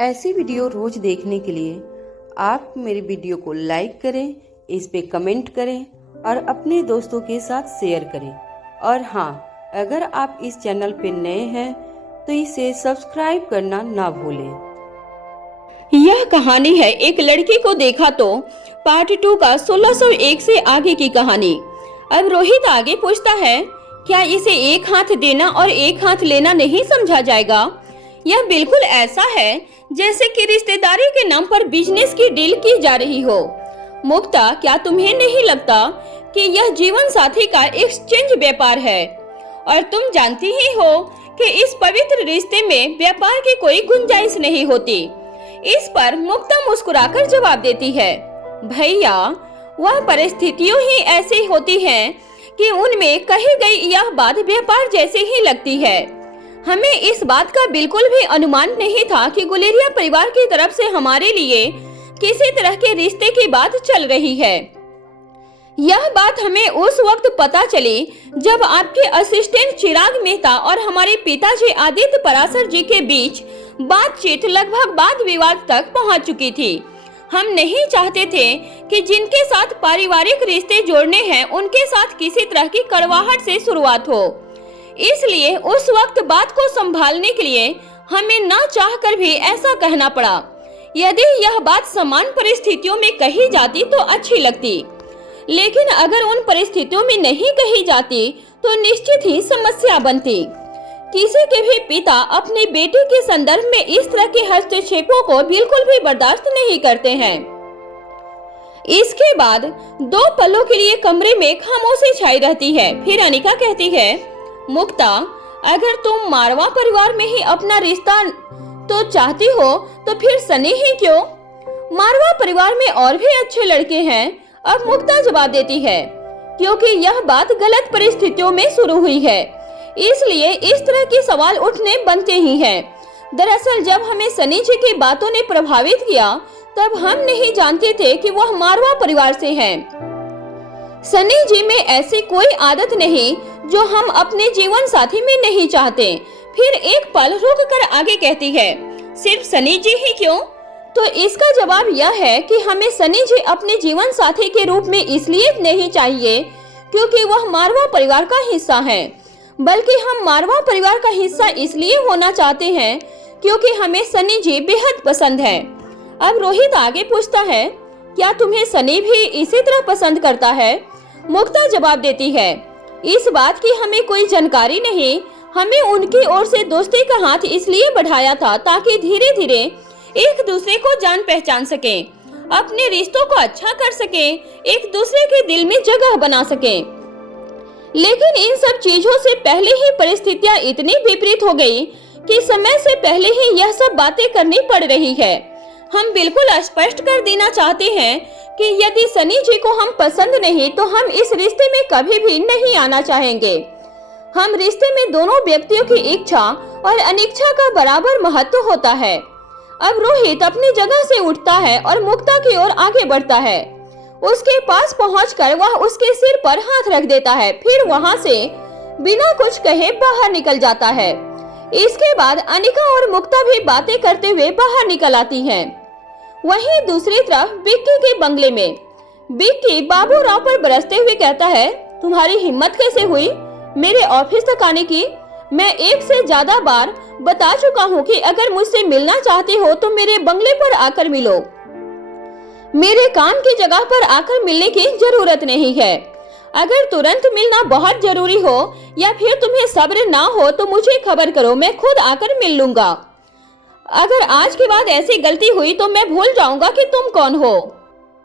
ऐसी वीडियो रोज देखने के लिए आप मेरे वीडियो को लाइक करें, इस पे कमेंट करें और अपने दोस्तों के साथ शेयर करें। और हाँ, अगर आप इस चैनल पे नए हैं तो इसे सब्सक्राइब करना ना भूलें। यह कहानी है एक लड़की को देखा तो पार्ट 2 का 1601 से आगे की कहानी। अब रोहित आगे पूछता है, क्या इसे एक हाथ देना और एक हाथ लेना नहीं समझा जाएगा? यह बिल्कुल ऐसा है जैसे कि रिश्तेदारी के नाम पर बिजनेस की डील की जा रही हो। मुक्ता, क्या तुम्हें नहीं लगता कि यह जीवन साथी का एक्सचेंज व्यापार है? और तुम जानती ही हो कि इस पवित्र रिश्ते में व्यापार की कोई गुंजाइश नहीं होती। इस पर मुक्ता मुस्कुराकर जवाब देती है, भैया, वह परिस्थितियों ही ऐसी होती हैं कि उनमें कही गई यह बात व्यापार जैसे ही लगती है। हमें इस बात का बिल्कुल भी अनुमान नहीं था कि गुलेरिया परिवार की तरफ से हमारे लिए किसी तरह के रिश्ते की बात चल रही है। यह बात हमें उस वक्त पता चली जब आपके असिस्टेंट चिराग मेहता और हमारे पिताजी आदित्य पराशर जी के बीच बातचीत लगभग वाद विवाद तक पहुंच चुकी थी। हम नहीं चाहते थे कि जिनके साथ पारिवारिक रिश्ते जोड़ने हैं उनके साथ किसी तरह की कड़वाहट से शुरुआत हो। इसलिए उस वक्त बात को संभालने के लिए हमें ना चाहकर भी ऐसा कहना पड़ा। यदि यह बात समान परिस्थितियों में कही जाती तो अच्छी लगती, लेकिन अगर उन परिस्थितियों में नहीं कही जाती तो निश्चित ही समस्या बनती। किसी के भी पिता अपने बेटे के संदर्भ में इस तरह के हस्तक्षेपों को बिल्कुल भी बर्दाश्त नहीं करते हैं। इसके बाद 2 पलों के लिए कमरे में खामोशी छाई रहती है। फिर अनिका कहती है, मुक्ता, अगर तुम मारवा परिवार में ही अपना रिश्ता तो चाहती हो तो फिर सनी ही क्यों? मारवा परिवार में और भी अच्छे लड़के हैं। अब मुक्ता जवाब देती है, क्योंकि यह बात गलत परिस्थितियों में शुरू हुई है, इसलिए इस तरह के सवाल उठने बनते ही हैं। दरअसल जब हमें सनी जी की बातों ने प्रभावित किया तब हम नहीं जानते थे कि वह मारवा परिवार से हैं। सनी जी में ऐसी कोई आदत नहीं जो हम अपने जीवन साथी में नहीं चाहते। फिर एक पल रुक कर आगे कहती है, सिर्फ सनी जी ही क्यों? तो इसका जवाब यह है कि हमें सनी जी अपने जीवन साथी के रूप में इसलिए नहीं चाहिए क्योंकि वह मारवा परिवार का हिस्सा है, बल्कि हम मारवा परिवार का हिस्सा इसलिए होना चाहते हैं क्योंकि हमें सनी जी बेहद पसंद है। अब रोहित आगे पूछता है, क्या तुम्हें सनी भी इसी तरह पसंद करता है? मुक्ता जवाब देती है, इस बात की हमें कोई जानकारी नहीं। हमें उनकी ओर से दोस्ती का हाथ इसलिए बढ़ाया था ताकि धीरे धीरे एक दूसरे को जान पहचान सके, अपने रिश्तों को अच्छा कर सके, एक दूसरे के दिल में जगह बना सके। लेकिन इन सब चीजों से पहले ही परिस्थितियां इतनी विपरीत हो गई कि समय से पहले ही यह सब बातें करनी पड़ रही है। हम बिल्कुल स्पष्ट कर देना चाहते हैं कि यदि सनी जी को हम पसंद नहीं तो हम इस रिश्ते में कभी भी नहीं आना चाहेंगे। हम रिश्ते में दोनों व्यक्तियों की इच्छा और अनिच्छा का बराबर महत्व होता है। अब रोहित अपनी जगह से उठता है और मुक्ता की ओर आगे बढ़ता है। उसके पास पहुंचकर वह उसके सिर पर हाथ रख देता है, फिर वहां से बिना कुछ कहे बाहर निकल जाता है। इसके बाद अनिका और मुक्ता भी बातें करते हुए बाहर निकल आती हैं। वहीं दूसरी तरफ बिक्की के बंगले में बिक्की बाबू राव पर बरसते हुए कहता है, तुम्हारी हिम्मत कैसे हुई मेरे ऑफिस तक आने की? मैं एक से ज्यादा बार बता चुका हूँ कि अगर मुझसे मिलना चाहते हो तो मेरे बंगले पर आकर मिलो। मेरे काम की जगह पर आकर मिलने की जरूरत नहीं है। अगर तुरंत मिलना बहुत जरूरी हो या फिर तुम्हें सब्र ना हो तो मुझे खबर करो, मैं खुद आकर मिल लूंगा। अगर आज के बाद ऐसी गलती हुई तो मैं भूल जाऊंगा कि तुम कौन हो।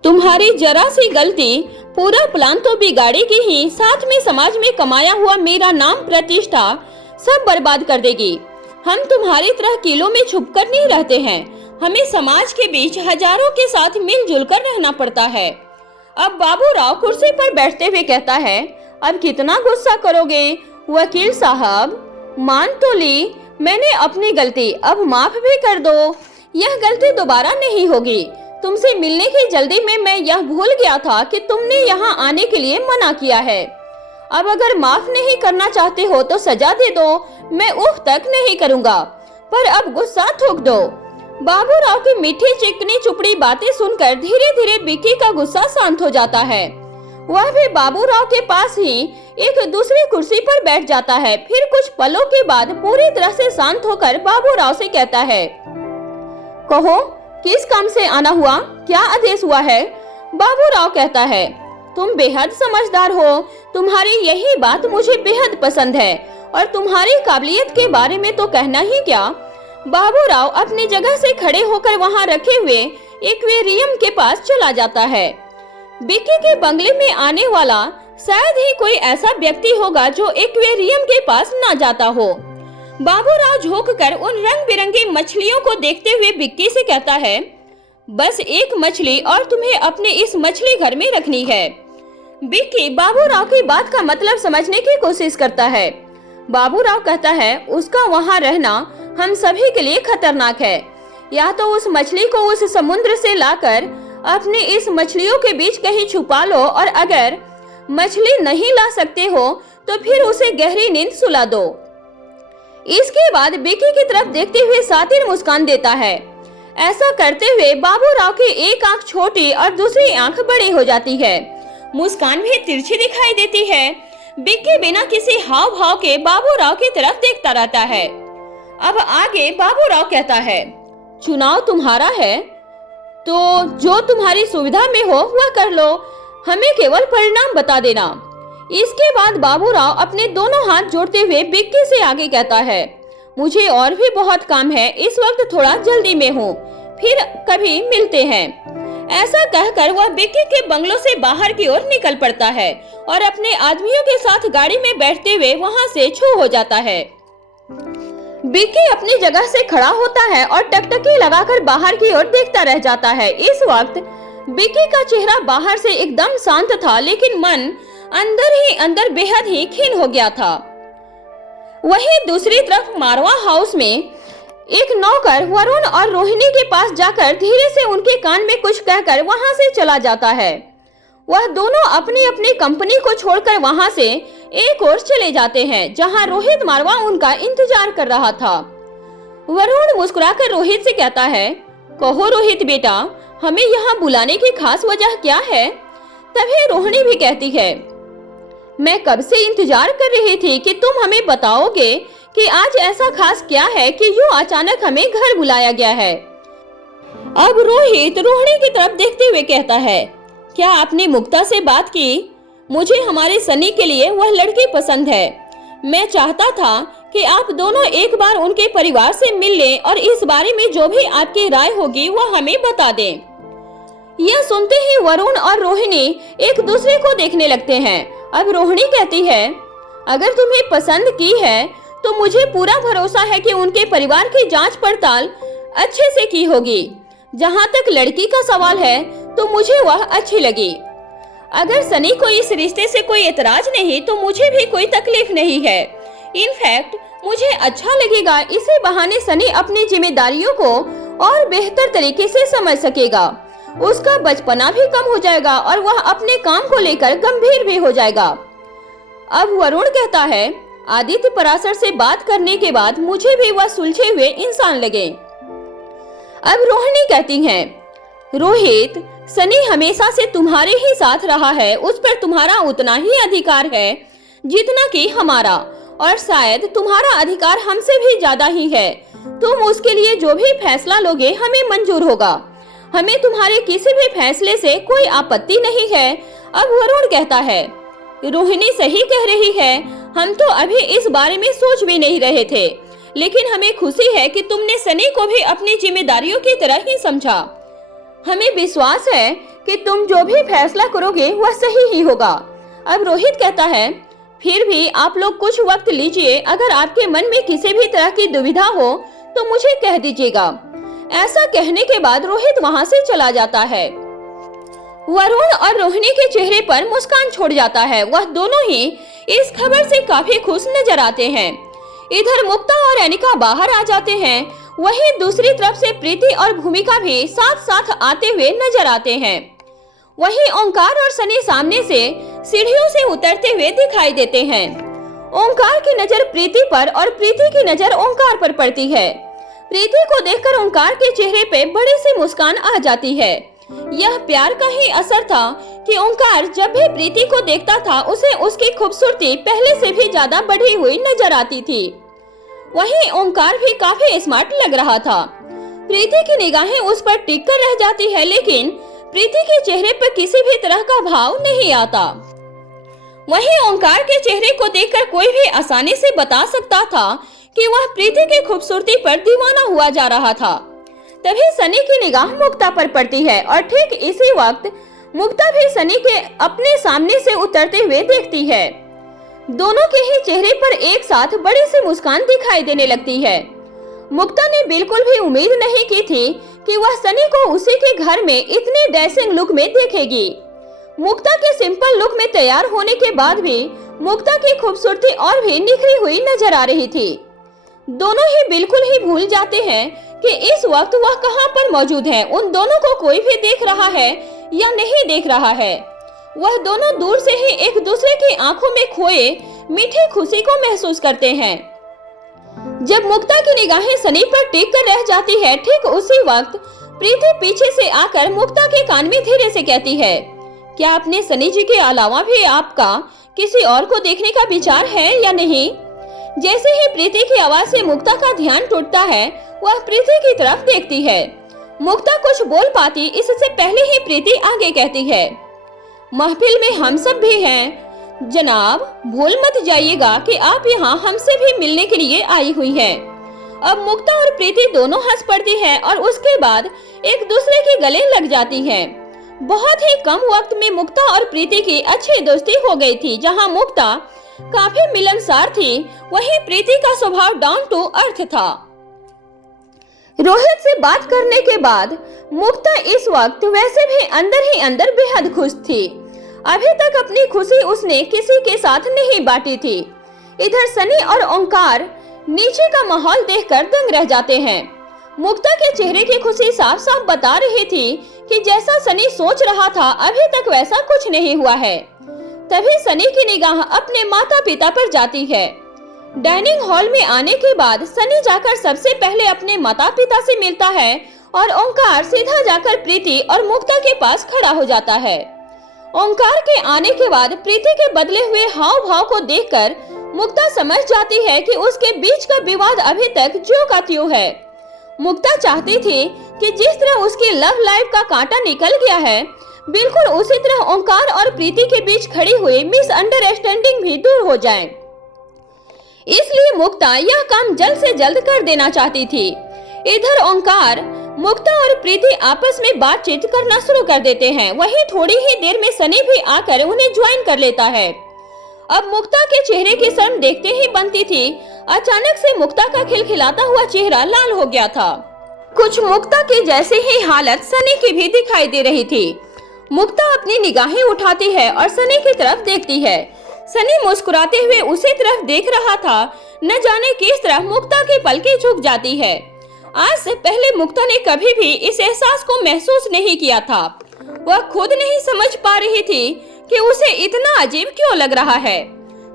तुम्हारी जरा सी गलती पूरा प्लान तो बिगाड़ेगी ही, साथ में समाज में कमाया हुआ मेरा नाम प्रतिष्ठा सब बर्बाद कर देगी। हम तुम्हारी तरह किलों में छुपकर नहीं रहते हैं। हमें समाज के बीच हजारों के साथ मिलजुल कर रहना पड़ता है। अब बाबू राव कुर्सी पर बैठते हुए कहता है, अब कितना गुस्सा करोगे वकील साहब? मान तो ली मैंने अपनी गलती, अब माफ भी कर दो। यह गलती दोबारा नहीं होगी। तुमसे मिलने की जल्दी में मैं यह भूल गया था कि तुमने यहाँ आने के लिए मना किया है। अब अगर माफ नहीं करना चाहते हो तो सजा दे दो, मैं उफ तक नहीं करूँगा, पर अब गुस्सा थूक दो। बाबूराव की मीठी चिकनी चुपड़ी बातें सुनकर धीरे धीरे बिक्की का गुस्सा शांत हो जाता है। वह भी बाबूराव के पास ही एक दूसरी कुर्सी पर बैठ जाता है। फिर कुछ पलों के बाद पूरी तरह से शांत होकर बाबूराव से कहता है, कहो किस काम से आना हुआ, क्या आदेश हुआ है? बाबूराव कहता है, तुम बेहद समझदार हो, तुम्हारी यही बात मुझे बेहद पसंद है और तुम्हारी काबिलियत के बारे में तो कहना ही क्या। बाबूराव अपनी जगह से खड़े होकर वहां रखे हुए एक्वेरियम के पास चला जाता है। बिक्की के बंगले में आने वाला शायद ही कोई ऐसा व्यक्ति होगा जो एक्वेरियम के पास ना जाता हो। बाबूराव झुककर उन रंग बिरंगी मछलियों को देखते हुए बिक्की से कहता है, बस एक मछली और तुम्हें अपने इस मछली घर में रखनी है। बिक्की बाबूराव की बात का मतलब समझने की कोशिश करता है। बाबूराव कहता है, उसका वहां रहना हम सभी के लिए खतरनाक है। या तो उस मछली को उस समुद्र से लाकर अपने इस मछलियों के बीच कहीं छुपा लो और अगर मछली नहीं ला सकते हो तो फिर उसे गहरी नींद सुला दो। इसके बाद बिक्की की तरफ देखते हुए सातिर मुस्कान देता है। ऐसा करते हुए बाबूराव की एक आंख छोटी और दूसरी आंख बड़ी हो जाती है। मुस्कान भी तिरछी दिखाई देती है। बिक्की बिना किसी हाव भाव के बाबूराव की तरफ देखता रहता है। अब आगे बाबूराव कहता है, चुनाव तुम्हारा है तो जो तुम्हारी सुविधा में हो वह कर लो, हमें केवल परिणाम बता देना। इसके बाद बाबूराव अपने दोनों हाथ जोड़ते हुए बिक्की से आगे कहता है, मुझे और भी बहुत काम है, इस वक्त थोड़ा जल्दी में हूँ, फिर कभी मिलते हैं। ऐसा कहकर वह बिक्की के बंगलों से बाहर की ओर निकल पड़ता है और अपने आदमियों के साथ गाड़ी में बैठते हुए वहां से छू हो जाता है। बिक्की अपनी जगह से खड़ा होता है और टकटकी लगाकर बाहर की ओर देखता रह जाता है। इस वक्त बिक्की का चेहरा बाहर से एकदम शांत था, लेकिन मन अंदर ही अंदर बेहद ही खिन्न हो गया था। वहीं दूसरी तरफ मारवा हाउस में एक नौकर वरुण और रोहिणी के पास जाकर धीरे से उनके कान में कुछ कहकर वहां से चला जाता है। वह दोनों अपनी अपनी कंपनी को छोड़कर वहां से एक ओर चले जाते हैं जहां रोहित मारवा उनका इंतजार कर रहा था। वरुण मुस्कुराकर रोहित से कहता है, कहो रोहित बेटा, हमें यहाँ बुलाने की खास वजह क्या है? तभी रोहिणी भी कहती है, मैं कब से इंतजार कर रही थी कि तुम हमें बताओगे कि आज ऐसा खास क्या है कि यूं अचानक हमें घर बुलाया गया है। अब रोहित रोहिणी की तरफ देखते हुए कहता है, क्या आपने मुक्ता से बात की? मुझे हमारे सनी के लिए वह लड़की पसंद है। मैं चाहता था कि आप दोनों एक बार उनके परिवार से मिल लें और इस बारे में जो भी आपकी राय होगी वह हमें बता दें। यह सुनते ही वरुण और रोहिणी एक दूसरे को देखने लगते हैं। अब रोहिणी कहती है, अगर तुम्हें पसंद की है तो मुझे पूरा भरोसा है कि उनके परिवार की जांच पड़ताल अच्छे से की होगी। जहां तक लड़की का सवाल है तो मुझे वह अच्छी लगी। अगर सनी को इस रिश्ते से कोई एतराज नहीं तो मुझे भी कोई तकलीफ नहीं है। इनफैक्ट मुझे अच्छा लगेगा, इसी बहाने सनी अपनी जिम्मेदारियों को और बेहतर तरीके से समझ सकेगा। उसका बचपना भी कम हो जाएगा और वह अपने काम को लेकर गंभीर भी हो जाएगा। अब वरुण कहता है, आदित्य पराशर से बात करने के बाद मुझे भी वह सुलझे हुए इंसान लगे। अब रोहिणी कहती है, रोहित, सनी हमेशा से तुम्हारे ही साथ रहा है, उस पर तुम्हारा उतना ही अधिकार है जितना कि हमारा, और शायद तुम्हारा अधिकार हमसे भी ज्यादा ही है। तुम उसके लिए जो भी फैसला लोगे हमें मंजूर होगा। हमें तुम्हारे किसी भी फैसले से कोई आपत्ति नहीं है। अब वरुण कहता है, रोहिणी सही कह रही है, हम तो अभी इस बारे में सोच भी नहीं रहे थे, लेकिन हमें खुशी है कि तुमने सनी को भी अपनी जिम्मेदारियों की तरह ही समझा। हमें विश्वास है कि तुम जो भी फैसला करोगे वह सही ही होगा। अब रोहित कहता है, फिर भी आप लोग कुछ वक्त लीजिए, अगर आपके मन में किसी भी तरह की दुविधा हो तो मुझे कह दीजिएगा। ऐसा कहने के बाद रोहित वहां से चला जाता है। वरुण और रोहिणी के चेहरे पर मुस्कान छोड़ जाता है। वह दोनों ही इस खबर से काफी खुश नजर आते हैं। इधर मुक्ता और अनिका बाहर आ जाते हैं। वहीं दूसरी तरफ से प्रीति और भूमिका भी साथ साथ आते हुए नजर आते हैं। वहीं ओंकार और सनी सामने से सीढ़ियों से उतरते हुए दिखाई देते हैं। ओंकार की नजर प्रीति पर और प्रीति की नजर ओंकार पर पड़ती है। प्रीति को देखकर ओंकार के चेहरे पे बड़ी सी मुस्कान आ जाती है। यह प्यार का ही असर था कि ओंकार जब भी प्रीति को देखता था उसे उसकी खूबसूरती पहले से भी ज्यादा बढ़ी हुई नजर आती थी। वहीं ओंकार भी काफी स्मार्ट लग रहा था। प्रीति की निगाहें उस पर टिक कर रह जाती है, लेकिन प्रीति के चेहरे पर किसी भी तरह का भाव नहीं आता। वहीं ओंकार के चेहरे को देखकर कोई भी आसानी से बता सकता था कि वह प्रीति की खूबसूरती पर दीवाना हुआ जा रहा था। तभी सनी की निगाह मुक्ता पर पड़ती है और ठीक इसी वक्त मुक्ता भी सनी के अपने सामने से उतरते हुए देखती है। दोनों के ही चेहरे पर एक साथ बड़ी सी मुस्कान दिखाई देने लगती है। मुक्ता ने बिल्कुल भी उम्मीद नहीं की थी कि वह सनी को उसी के घर में इतने डैशिंग लुक में देखेगी। मुक्ता के सिंपल लुक में तैयार होने के बाद भी मुक्ता की खूबसूरती और भी निखरी हुई नजर आ रही थी। दोनों ही बिल्कुल ही भूल जाते हैं कि इस वक्त वह कहां पर मौजूद है। उन दोनों को कोई भी देख रहा है या नहीं देख रहा है। वह दोनों दूर से ही एक दूसरे की आंखों में खोए मीठी खुशी को महसूस करते हैं। जब मुक्ता की निगाहें सनी पर टिक कर रह जाती है, ठीक उसी वक्त प्रीति पीछे से आकर मुक्ता के कान में धीरे से कहती है, क्या अपने सनी जी के अलावा भी आपका किसी और को देखने का विचार है या नहीं? जैसे ही प्रीति की आवाज से मुक्ता का ध्यान टूटता है, वह प्रीति की तरफ देखती है। मुक्ता कुछ बोल पाती इससे पहले ही प्रीति आगे कहती है, महफिल में हम सब भी हैं जनाब, भूल मत जाइएगा कि आप यहाँ हमसे भी मिलने के लिए आई हुई हैं। अब मुक्ता और प्रीति दोनों हंस पड़ती है और उसके बाद एक दूसरे के गले लग जाती हैं। बहुत ही कम वक्त में मुक्ता और प्रीति की अच्छी दोस्ती हो गई थी। जहाँ मुक्ता काफी मिलनसार थी, वहीं प्रीति का स्वभाव डाउन टू अर्थ था। रोहित से बात करने के बाद मुक्ता इस वक्त वैसे भी अंदर ही अंदर बेहद खुश थी। अभी तक अपनी खुशी उसने किसी के साथ नहीं बांटी थी। इधर सनी और ओंकार नीचे का माहौल देखकर दंग रह जाते हैं। मुक्ता के चेहरे की खुशी साफ साफ बता रही थी कि जैसा सनी सोच रहा था अभी तक वैसा कुछ नहीं हुआ है। तभी सनी की निगाह अपने माता पिता पर जाती है। डाइनिंग हॉल में आने के बाद सनी जाकर सबसे पहले अपने माता पिता से मिलता है और ओंकार सीधा जाकर प्रीति और मुक्ता के पास खड़ा हो जाता है। ओंकार के आने के बाद प्रीति के बदले हुए हाव भाव को देखकर मुक्ता समझ जाती है कि उसके बीच का विवाद अभी तक ज्यों का त्यों है। मुक्ता चाहती थी कि जिस तरह उसकी लव लाइफ का कांटा निकल गया है, बिल्कुल उसी तरह ओंकार और प्रीति के बीच खड़ी हुई मिसअंडरस्टैंडिंग भी दूर हो जाए। इसलिए मुक्ता यह काम जल्द से जल्द कर देना चाहती थी। इधर ओंकार, मुक्ता और प्रीति आपस में बातचीत करना शुरू कर देते हैं। वहीं थोड़ी ही देर में सनी भी आकर उन्हें ज्वाइन कर लेता है। अब मुक्ता के चेहरे की शर्म देखते ही बनती थी। अचानक से मुक्ता का खिलखिलाता हुआ चेहरा लाल हो गया था। कुछ मुक्ता की जैसी ही हालत सनी की भी दिखाई दे रही थी। मुक्ता अपनी निगाहें उठाती है और सनी की तरफ देखती है। सनी मुस्कुराते हुए उसी तरफ देख रहा था। न जाने किस तरह मुक्ता की पलकें झुक जाती है। आज से पहले मुक्ता ने कभी भी इस एहसास को महसूस नहीं किया था। वह खुद नहीं समझ पा रही थी कि उसे इतना अजीब क्यों लग रहा है।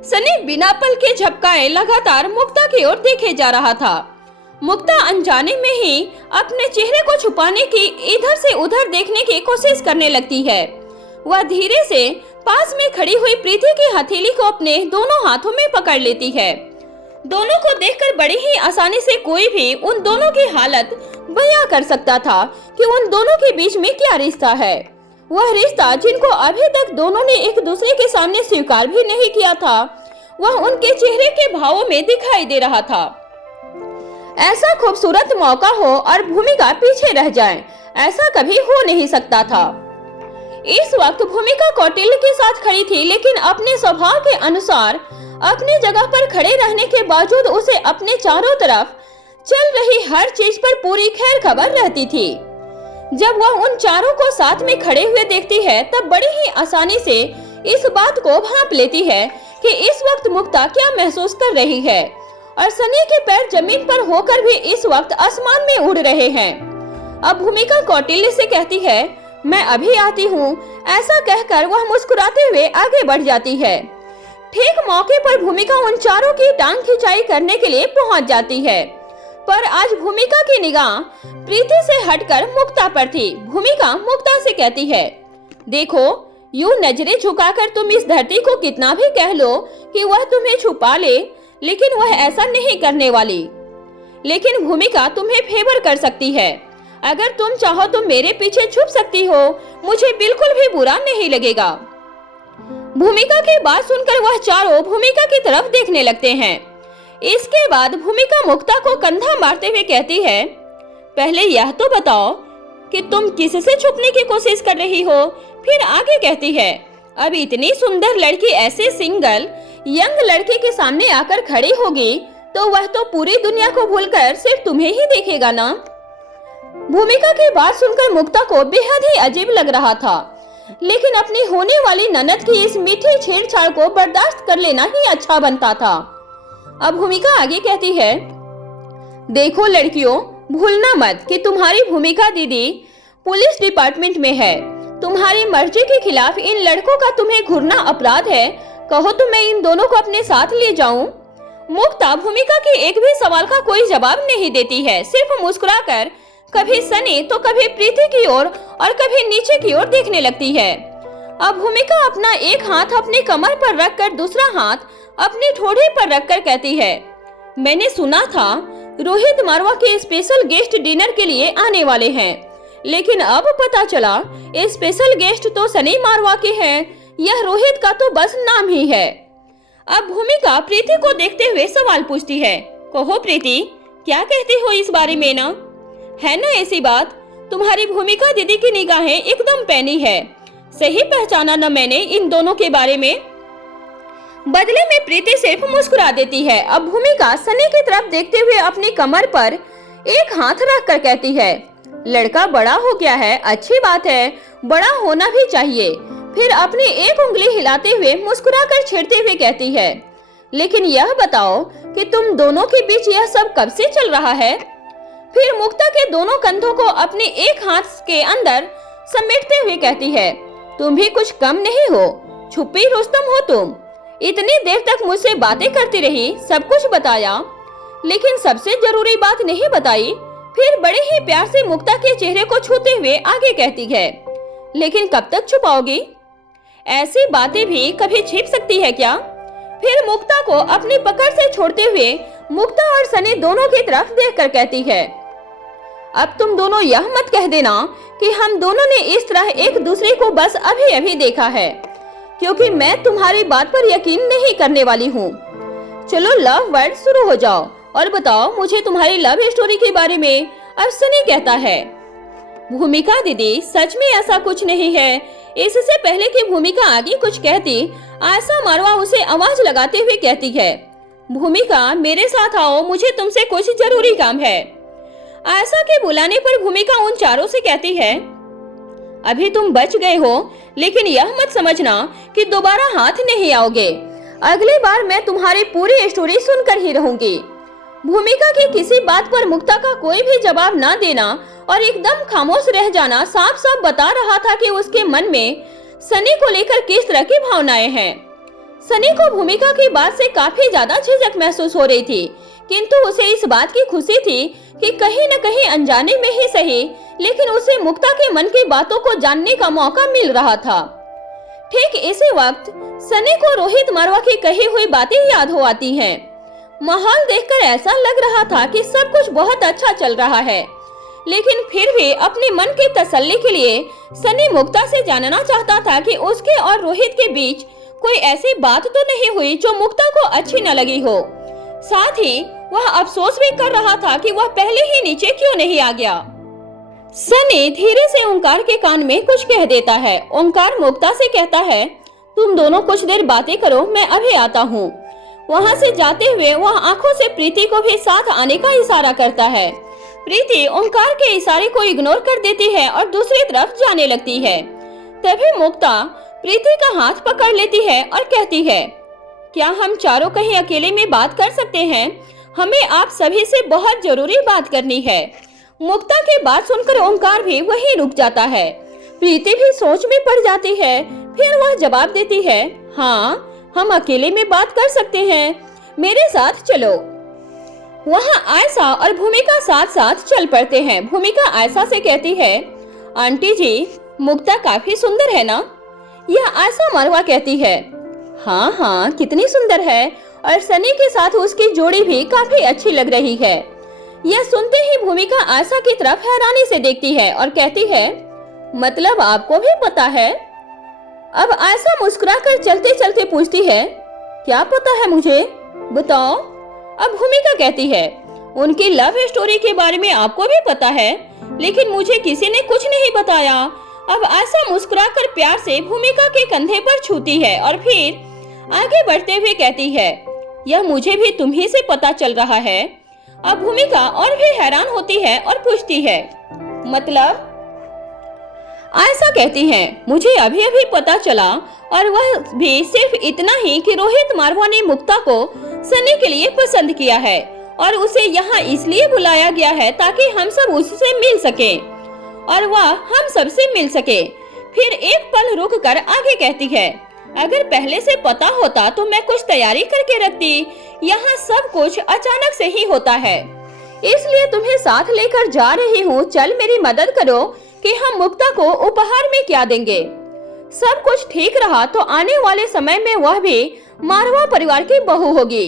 सनी बिना पल के झपकाए लगातार मुक्ता की ओर देखे जा रहा था। मुक्ता अनजाने में ही अपने चेहरे को छुपाने की इधर से उधर देखने की कोशिश करने लगती है। वह धीरे से पास में खड़ी हुई प्रीति की हथेली को अपने दोनों हाथों में पकड़ लेती है। दोनों को देखकर बड़ी ही आसानी से कोई भी उन दोनों की हालत बयां कर सकता था कि उन दोनों के बीच में क्या रिश्ता है। वह रिश्ता जिनको अभी तक दोनों ने एक दूसरे के सामने स्वीकार भी नहीं किया था, वह उनके चेहरे के भावों में दिखाई दे रहा था। ऐसा खूबसूरत मौका हो और भूमिका पीछे रह जाए, ऐसा कभी हो नहीं सकता था। इस वक्त भूमिका कौटिल्य के साथ खड़ी थी, लेकिन अपने स्वभाव के अनुसार अपनी जगह पर खड़े रहने के बावजूद उसे अपने चारों तरफ चल रही हर चीज पर पूरी खैर खबर रहती थी। जब वह उन चारों को साथ में खड़े हुए देखती है, तब बड़ी ही आसानी से इस बात को भांप लेती है कि इस वक्त मुक्ता क्या महसूस कर रही है। और सनी के पैर जमीन पर होकर भी इस वक्त आसमान में उड़ रहे हैं। अब भूमिका कौटिल्य से कहती है, मैं अभी आती हूँ। ऐसा कहकर वह मुस्कुराते हुए आगे बढ़ जाती है। ठीक मौके पर भूमिका उन चारों की टांग खिंचाई करने के लिए पहुँच जाती है, पर आज भूमिका की निगाह प्रीति से हटकर मुक्ता पर थी। भूमिका मुक्ता से कहती है, देखो यूं नजरें झुकाकर तुम इस धरती को कितना भी कह लो कि वह तुम्हें छुपा ले, लेकिन वह ऐसा नहीं करने वाली। लेकिन भूमिका तुम्हें फेवर कर सकती है। अगर तुम चाहो तो मेरे पीछे छुप सकती हो, मुझे बिल्कुल भी बुरा नहीं लगेगा। भूमिका की बात सुनकर वह चारों भूमिका की तरफ देखने लगते हैं। इसके बाद भूमिका मुक्ता को कंधा मारते हुए कहती है, पहले यह तो बताओ कि तुम किससे छुपने की कोशिश कर रही हो। फिर आगे कहती है, अब इतनी सुंदर लड़की ऐसे सिंगल यंग लड़के के सामने आकर खड़ी होगी तो वह तो पूरी दुनिया को भूलकर सिर्फ तुम्हें ही देखेगा ना। भूमिका की बात सुनकर मुक्ता को बेहद ही अजीब लग रहा था, लेकिन अपनी होने वाली ननद की इस मीठी छेड़छाड़ को बर्दाश्त कर लेना ही अच्छा बनता था। अब भूमिका आगे कहती है, देखो लड़कियों, भूलना मत कि तुम्हारी भूमिका दीदी पुलिस डिपार्टमेंट में है। तुम्हारी मर्जी के खिलाफ इन लड़कों का तुम्हें घूरना अपराध है। कहो तो मैं इन दोनों को अपने साथ ले जाऊं। मुक्ता भूमिका के एक भी सवाल का कोई जवाब नहीं देती है, सिर्फ मुस्कुराकर कभी सनी तो कभी प्रीति की ओर और कभी नीचे की ओर देखने लगती है। अब भूमिका अपना एक हाथ अपने कमर पर रखकर दूसरा हाथ अपनी ठोड़ी पर रखकर कहती है, मैंने सुना था रोहित मारवा के स्पेशल गेस्ट डिनर के लिए आने वाले हैं, लेकिन अब पता चला स्पेशल गेस्ट तो सनी मारवा के हैं। यह रोहित का तो बस नाम ही है। अब भूमिका प्रीति को देखते हुए सवाल पूछती है, कहो प्रीति, क्या कहती हो इस बारे में ना? है ना ऐसी बात? तुम्हारी भूमिका दीदी की निगाहें एकदम पैनी है। सही पहचाना न मैंने इन दोनों के बारे में? बदले में प्रीति सिर्फ मुस्कुरा देती है। अब भूमिका सनी की तरफ देखते हुए अपनी कमर पर एक हाथ रखकर कहती है, लड़का बड़ा हो गया है, अच्छी बात है, बड़ा होना भी चाहिए। फिर अपनी एक उंगली हिलाते हुए मुस्कुराकर छेड़ते हुए कहती है, लेकिन यह बताओ कि तुम दोनों के बीच यह सब कब से चल रहा है? फिर मुक्ता के दोनों कंधों को अपने एक हाथ के अंदर समेटते हुए कहती है, तुम भी कुछ कम नहीं हो, छुपी रुस्तम हो तुम। इतनी देर तक मुझसे बातें करती रही, सब कुछ बताया, लेकिन सबसे जरूरी बात नहीं बताई। फिर बड़े ही प्यार से मुक्ता के चेहरे को छूते हुए आगे कहती है, लेकिन कब तक छुपाओगी? ऐसी बातें भी कभी छिप सकती है क्या? फिर मुक्ता को अपनी पकड़ से छोड़ते हुए मुक्ता और सनी दोनों की तरफ देखकर कहती है, अब तुम दोनों यह मत कह देना कि हम दोनों ने इस तरह एक दूसरे को बस अभी अभी देखा है, क्योंकि मैं तुम्हारी बात पर यकीन नहीं करने वाली हूँ। चलो लव वर्ड शुरू हो जाओ और बताओ मुझे तुम्हारी लव स्टोरी के बारे में। अब सनी कहता है, भूमिका दीदी सच में ऐसा कुछ नहीं है। इससे पहले कि भूमिका आगे कुछ कहती, आशा मारवा उसे आवाज लगाते हुए कहती है, भूमिका मेरे साथ आओ, मुझे तुमसे कुछ जरूरी काम है। आशा के बुलाने पर भूमिका उन चारों से कहती है, अभी तुम बच गए हो, लेकिन यह मत समझना कि दोबारा हाथ नहीं आओगे। अगली बार मैं तुम्हारी पूरी स्टोरी सुनकर ही रहूंगी। भूमिका की किसी बात पर मुक्ता का कोई भी जवाब ना देना और एकदम खामोश रह जाना साफ साफ बता रहा था कि उसके मन में सनी को लेकर किस तरह की भावनाएं हैं। सनी को भूमिका की बात से काफी ज्यादा झिझक महसूस हो रही थी, किंतु उसे इस बात की खुशी थी कि कहीं न कहीं अनजाने में ही सही, लेकिन उसे मुक्ता के मन की बातों को जानने का मौका मिल रहा था। ठीक इसी वक्त सनी को रोहित मारवा की कही हुई बातें याद हो आती हैं। माहौल देखकर ऐसा लग रहा था कि सब कुछ बहुत अच्छा चल रहा है, लेकिन फिर भी अपने मन की तसल्ली के लिए सनी मुक्ता से जानना चाहता था कि उसके और रोहित के बीच कोई ऐसी बात तो नहीं हुई जो मुक्ता को अच्छी न लगी हो। साथ ही वह अफसोस भी कर रहा था कि वह पहले ही नीचे क्यों नहीं आ गया। सनी धीरे से ओंकार के कान में कुछ कह देता है। ओंकार मुक्ता से कहता है, तुम दोनों कुछ देर बातें करो, मैं अभी आता हूँ। वहाँ से जाते हुए वह आंखों से प्रीति को भी साथ आने का इशारा करता है। प्रीति ओंकार के इशारे को इग्नोर कर देती है और दूसरी तरफ जाने लगती है। तभी मुक्ता प्रीति का हाथ पकड़ लेती है और कहती है, क्या हम चारों कहीं अकेले में बात कर सकते हैं? हमें आप सभी से बहुत जरूरी बात करनी है। मुक्ता की बात सुनकर ओंकार भी वहीं रुक जाता है। प्रीति भी सोच में पड़ जाती है। फिर वह जवाब देती है, हाँ हम अकेले में बात कर सकते हैं, मेरे साथ चलो। वहाँ आयशा और भूमिका साथ साथ चल पड़ते हैं। भूमिका आयशा से कहती है, आंटी जी, मुक्ता काफी सुंदर है ना? यह आयशा मारवा कहती है, हाँ हाँ, कितनी सुंदर है, और सनी के साथ उसकी जोड़ी भी काफी अच्छी लग रही है। यह सुनते ही भूमिका आयशा की तरफ हैरानी से देखती है और कहती है, मतलब आपको भी पता है? अब आयशा मुस्कुराकर चलते चलते पूछती है, क्या पता है मुझे, बताओ। अब भूमिका कहती है, उनकी लव स्टोरी के बारे में आपको भी पता है, लेकिन मुझे किसी ने कुछ नहीं बताया। अब आयशा मुस्कुराकर प्यार से भूमिका के कंधे पर छूती है और फिर आगे बढ़ते हुए कहती है, यह मुझे भी तुम्ही से पता चल रहा है। अब भूमिका और भी हैरान होती है और पूछती है, मतलब? आयशा कहती है, मुझे अभी अभी पता चला, और वह भी सिर्फ इतना ही कि रोहित मारवा ने मुक्ता को सनी के लिए पसंद किया है और उसे यहाँ इसलिए बुलाया गया है ताकि हम सब उससे मिल सके और वह हम सब से मिल सके। फिर एक पल रुक कर आगे कहती है, अगर पहले से पता होता तो मैं कुछ तैयारी करके रखती। यहाँ सब कुछ अचानक से ही होता है, इसलिए तुम्हें साथ लेकर जा रही हूँ। चल मेरी मदद करो कि हम मुक्ता को उपहार में क्या देंगे। सब कुछ ठीक रहा तो आने वाले समय में वह भी मारवा परिवार की बहू होगी।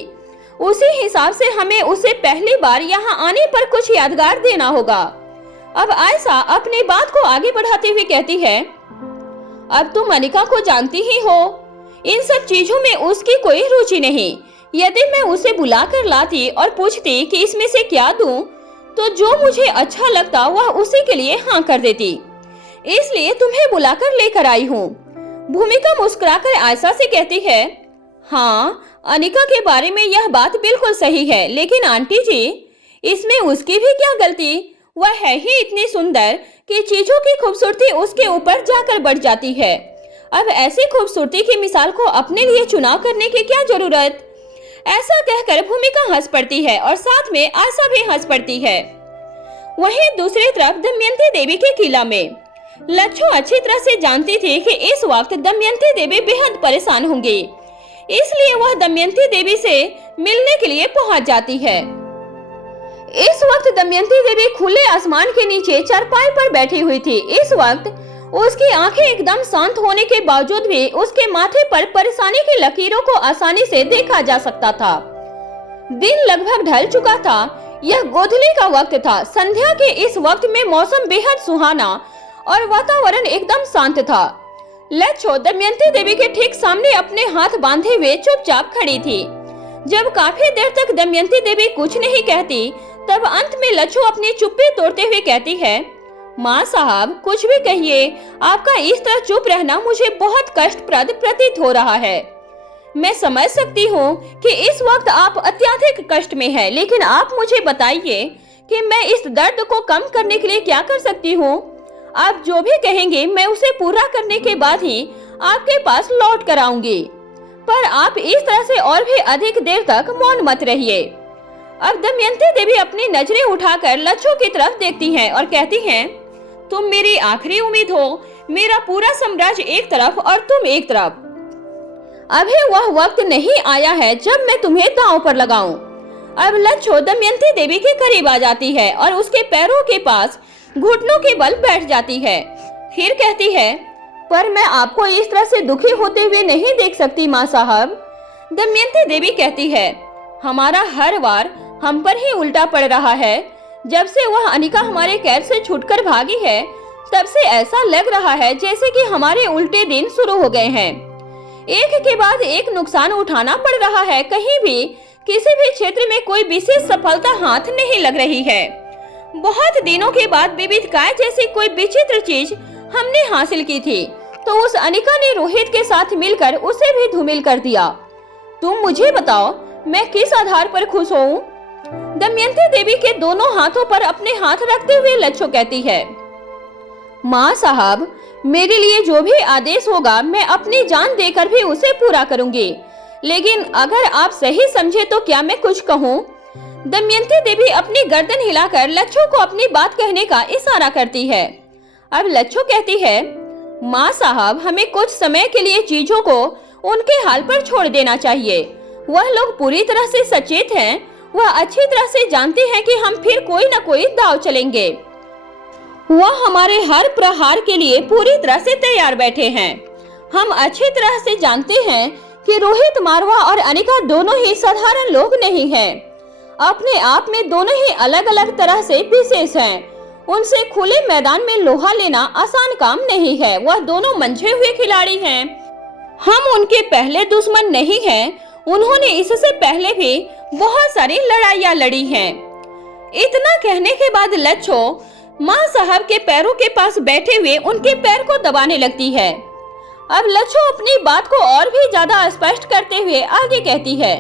उसी हिसाब से हमें उसे पहली बार यहाँ आने पर कुछ यादगार देना होगा। अब आयशा अपनी बात को आगे बढ़ाते हुए कहती है, अब तुम अनिका को जानती ही हो, इन सब चीजों में उसकी कोई रुचि नहीं। यदि मैं उसे बुला कर लाती और पूछती कि इसमें से क्या दूं, तो जो मुझे अच्छा लगता वह उसी के लिए हाँ कर देती। इसलिए तुम्हें बुलाकर लेकर आई हूँ। भूमिका मुस्कुराकर आयशा से कहती है, हाँ, अनिका के बारे में यह बात बिल्कुल सही है, लेकिन आंटी जी, इसमें उसकी भी क्या गलती? वह है ही इतनी सुंदर कि चीजों की खूबसूरती उसके ऊपर जाकर बढ़ जाती है। अब ऐसी खूबसूरती की मिसाल को अपने लिए चुनाव करने की क्या जरूरत? ऐसा कहकर भूमिका हंस पड़ती है और साथ में आयशा भी हंस पड़ती है। वहीं दूसरी तरफ दमयंती देवी के किला में लच्छू अच्छी तरह से जानती थी कि इस वक्त दमयंती देवी बेहद परेशान होंगी, इसलिए वह दमयंती देवी से मिलने के लिए पहुंच जाती है। इस वक्त दमयंती देवी खुले आसमान के नीचे चारपाई पर बैठी हुई थी। इस वक्त उसकी आंखें एकदम शांत होने के बावजूद भी उसके माथे पर परेशानी की लकीरों को आसानी से देखा जा सकता था। दिन लगभग ढल चुका था। यह गोधूली का वक्त था। संध्या के इस वक्त में मौसम बेहद सुहाना और वातावरण एकदम शांत था। लच्छू दमयंती देवी के ठीक सामने अपने हाथ बांधे हुए चुपचाप खड़ी थी। जब काफी देर तक दमयंती देवी कुछ नहीं कहती, तब अंत में लच्छू अपनी चुप्पी तोड़ते हुए कहती है, माँ साहब, कुछ भी कहिए, आपका इस तरह चुप रहना मुझे बहुत कष्टप्रद प्रतीत हो रहा है। मैं समझ सकती हूँ कि इस वक्त आप अत्यधिक कष्ट में हैं, लेकिन आप मुझे बताइए कि मैं इस दर्द को कम करने के लिए क्या कर सकती हूँ। आप जो भी कहेंगे मैं उसे पूरा करने के बाद ही आपके पास लौट कर आऊंगी, पर आप इस तरह से और भी अधिक देर तक मौन मत रहिए। अब दमयंती देवी अपनी नजरें उठाकर लच्छू की तरफ देखती हैं और कहती हैं, तुम मेरी आखिरी उम्मीद हो। मेरा पूरा साम्राज्य एक तरफ और तुम एक तरफ। अभी वह वक्त नहीं आया है जब मैं तुम्हें दांव पर लगाऊं। अब लच्छू दमयंती देवी के करीब आ जाती है और उसके पैरों के पास घुटनों के बल बैठ जाती है। फिर कहती है, पर मैं आपको इस तरह से दुखी होते हुए नहीं देख सकती माँ साहब। दमयंती देवी कहती है, हमारा हर वार हम पर ही उल्टा पड़ रहा है। जब से वह अनिका हमारे कैद से छूटकर भागी है, तब से ऐसा लग रहा है जैसे कि हमारे उल्टे दिन शुरू हो गए हैं। एक के बाद एक नुकसान उठाना पड़ रहा है। कहीं भी किसी भी क्षेत्र में कोई विशेष सफलता हाथ नहीं लग रही है। बहुत दिनों के बाद विविधकाय जैसी कोई विचित्र चीज हमने हासिल की थी, तो उस अनिका ने रोहित के साथ मिलकर उसे भी धूमिल कर दिया। तुम मुझे बताओ, मैं किस आधार पर खुश हूँ? दमयंती देवी के दोनों हाथों पर अपने हाथ रखते हुए लच्छू कहती है, माँ साहब, मेरे लिए जो भी आदेश होगा मैं अपनी जान देकर भी उसे पूरा करूंगी, लेकिन अगर आप सही समझे तो क्या मैं कुछ कहूँ? दमयंती देवी अपनी गर्दन हिलाकर लच्छू को अपनी बात कहने का इशारा करती है। अब लच्छू कहती है, माँ साहब, हमें कुछ समय के लिए चीजों को उनके हाल पर छोड़ देना चाहिए। वह लोग पूरी तरह से सचेत हैं वह अच्छी तरह से जानते हैं कि हम फिर कोई न कोई दांव चलेंगे। वह हमारे हर प्रहार के लिए पूरी तरह से तैयार बैठे हैं। हम अच्छी तरह से जानते हैं कि रोहित, मारवा और अनिका दोनों ही साधारण लोग नहीं हैं। अपने आप में दोनों ही अलग अलग तरह से विशेष हैं। उनसे खुले मैदान में लोहा लेना आसान काम नहीं है। वह दोनों मंझे हुए खिलाड़ी हैं। हम उनके पहले दुश्मन नहीं हैं। उन्होंने इससे पहले भी बहुत सारी लड़ाइयाँ लड़ी हैं। इतना कहने के बाद लच्छो माँ साहब के पैरों के पास बैठे हुए उनके पैर को दबाने लगती है। अब लच्छो अपनी बात को और भी ज्यादा स्पष्ट करते हुए आगे कहती है,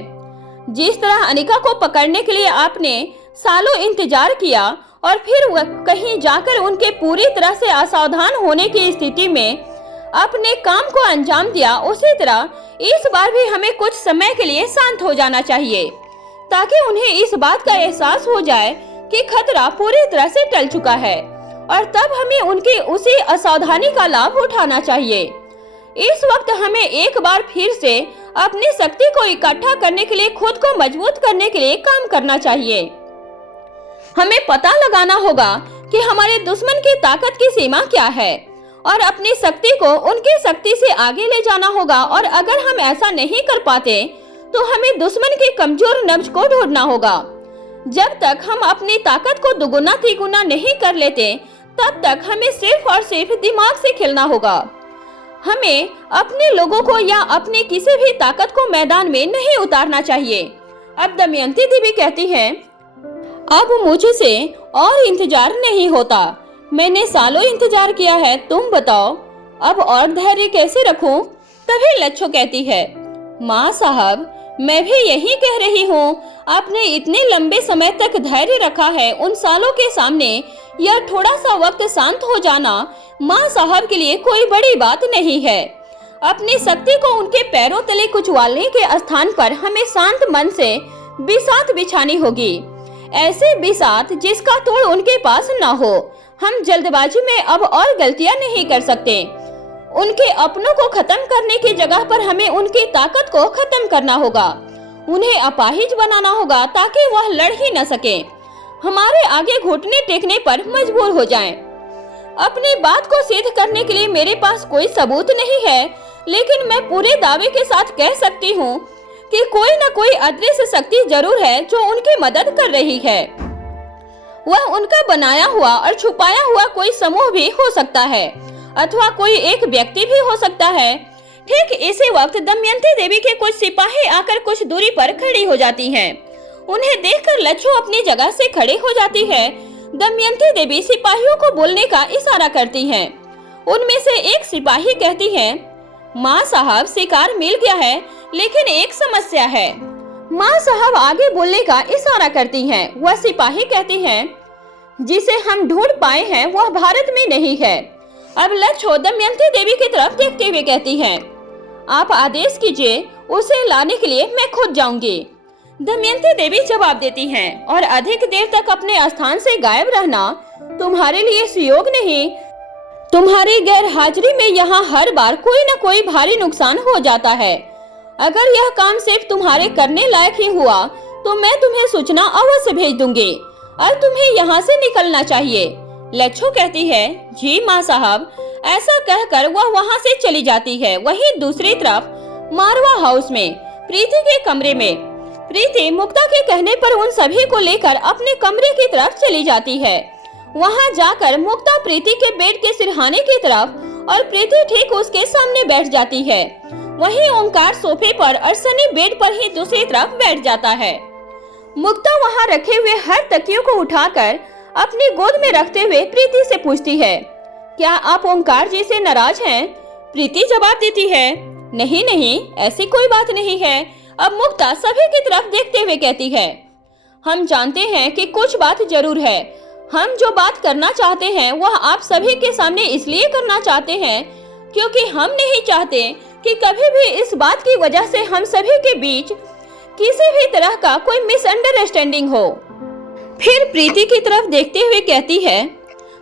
जिस तरह अनिका को पकड़ने के लिए आपने सालों इंतजार किया और फिर कहीं जाकर उनके पूरी तरह से असावधान होने की स्थिति में अपने काम को अंजाम दिया, उसी तरह इस बार भी हमें कुछ समय के लिए शांत हो जाना चाहिए, ताकि उन्हें इस बात का एहसास हो जाए कि खतरा पूरी तरह से टल चुका है और तब हमें उनकी उसी असावधानी का लाभ उठाना चाहिए। इस वक्त हमें एक बार फिर से अपनी शक्ति को इकट्ठा करने के लिए, खुद को मजबूत करने के लिए काम करना चाहिए। हमें पता लगाना होगा कि हमारे दुश्मन की ताकत की सीमा क्या है और अपनी शक्ति को उनकी शक्ति से आगे ले जाना होगा। और अगर हम ऐसा नहीं कर पाते तो हमें दुश्मन के कमजोर नब्ज को ढूंढना होगा। जब तक हम अपनी ताकत को दुगुना तिगुना नहीं कर लेते, तब तक हमें सिर्फ और सिर्फ दिमाग से खेलना होगा। हमें अपने लोगों को या अपनी किसी भी ताकत को मैदान में नहीं उतारना चाहिए। अब दमयंती देवी कहती है, अब मुझसे और इंतजार नहीं होता। मैंने सालों इंतजार किया है, तुम बताओ अब और धैर्य कैसे रखूं? तभी लच्छो कहती है, माँ साहब मैं भी यही कह रही हूँ। आपने इतने लंबे समय तक धैर्य रखा है, उन सालों के सामने यह थोड़ा सा वक्त शांत हो जाना माँ साहब के लिए कोई बड़ी बात नहीं है। अपनी शक्ति को उनके पैरों तले कुचवालने के स्थान पर हमें शांत मन से बिसात बिछानी होगी, ऐसे बिसात जिसका तोड़ उनके पास न हो। हम जल्दबाजी में अब और गलतियां नहीं कर सकते। उनके अपनों को खत्म करने की जगह पर हमें उनकी ताकत को खत्म करना होगा। उन्हें अपाहिज बनाना होगा ताकि वह लड़ ही न सके, हमारे आगे घुटने टेकने पर मजबूर हो जाएं। अपनी बात को सिद्ध करने के लिए मेरे पास कोई सबूत नहीं है, लेकिन मैं पूरे दावे के साथ कह सकती हूँ कि कोई न कोई अदृश्य शक्ति जरूर है जो उनकी मदद कर रही है। वह उनका बनाया हुआ और छुपाया हुआ कोई समूह भी हो सकता है अथवा कोई एक व्यक्ति भी हो सकता है। ठीक इसी वक्त दमयंती देवी के कुछ सिपाही आकर कुछ दूरी पर खड़ी हो जाती हैं। उन्हें देखकर लच्छो अपनी जगह से खड़ी हो जाती है। दमयंती देवी सिपाहियों को बोलने का इशारा करती हैं। उनमें से एक सिपाही कहती है, माँ साहब शिकार मिल गया है, लेकिन एक समस्या है। माँ साहब आगे बोलने का इशारा करती हैं। वह सिपाही कहती हैं, जिसे हम ढूंढ पाए हैं वह भारत में नहीं है। अब लच्छो दमयंती देवी की तरफ देखते हुए कहती हैं, आप आदेश कीजिए, उसे लाने के लिए मैं खुद जाऊंगी। दमयंती देवी जवाब देती हैं, और अधिक देर तक अपने स्थान से गायब रहना तुम्हारे लिए सुयोग नहीं। तुम्हारी गैर हाजिरी में यहाँ हर बार कोई न कोई भारी नुकसान हो जाता है। अगर यह काम सिर्फ तुम्हारे करने लायक ही हुआ तो मैं तुम्हें सूचना अवश्य भेज दूंगी और तुम्हें यहाँ से निकलना चाहिए। लच्छो कहती है, जी माँ साहब। ऐसा कहकर वह वहाँ से चली जाती है। वहीं दूसरी तरफ मारवा हाउस में प्रीति के कमरे में प्रीति मुक्ता के कहने पर उन सभी को लेकर अपने कमरे की तरफ चली जाती है। वहाँ जाकर मुक्ता प्रीति के बेड के सिरहाने की तरफ और प्रीति ठीक उसके सामने बैठ जाती है। वहीं ओंकार सोफे पर और सनी बेड पर ही दूसरी तरफ बैठ जाता है। मुक्ता वहाँ रखे हुए हर तकियों को उठाकर अपनी गोद में रखते हुए प्रीति से पूछती है, क्या आप ओंकार जी से नाराज हैं? प्रीति जवाब देती है, नहीं नहीं, ऐसी कोई बात नहीं है। अब मुक्ता सभी की तरफ देखते हुए कहती है, हम जानते हैं कि कुछ बात जरूर है। हम जो बात करना चाहते हैं वह आप सभी के सामने इसलिए करना चाहते हैं क्योंकि हम नहीं चाहते कि कभी भी इस बात की वजह से हम सभी के बीच किसी भी तरह का कोई मिसअंडरस्टैंडिंग हो। फिर प्रीति की तरफ देखते हुए कहती है,